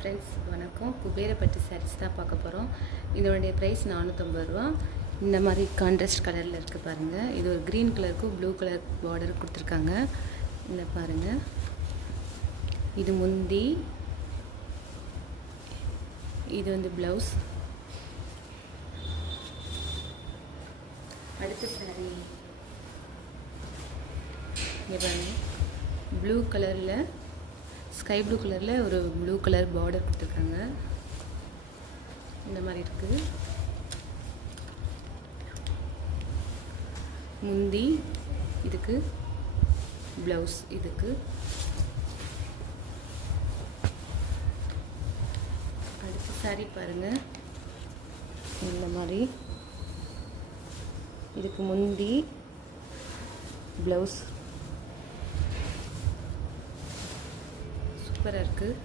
Friends, வணக்கம். குபேரப்பட்டு சாரீஸ் தான் பார்க்க போகிறோம். இதோடைய ப்ரைஸ் 450 ரூபா. இந்த மாதிரி கான்ட்ராஸ்ட் கலரில் இருக்குது பாருங்கள். இது ஒரு க்ரீன் கலருக்கும் ப்ளூ கலர் பார்டர் கொடுத்துருக்காங்க. இந்த பாருங்கள், இது முந்தி, இது வந்து ப்ளவுஸ். அடுத்த சாரீ இங்கே பாருங்கள், ப்ளூ கலரில், ஸ்கை ப்ளூ கலரில் ஒரு ப்ளூ கலர் பார்டர் கொடுத்துருக்காங்க. இந்த மாதிரி இருக்குது. முந்தி இதுக்கு, ப்ளவுஸ் இதுக்கு. அடுத்த சாரீ பாருங்கள், இந்த மாதிரி. இதுக்கு முந்தி, ப்ளவுஸ். சூப்பராக இருக்குது.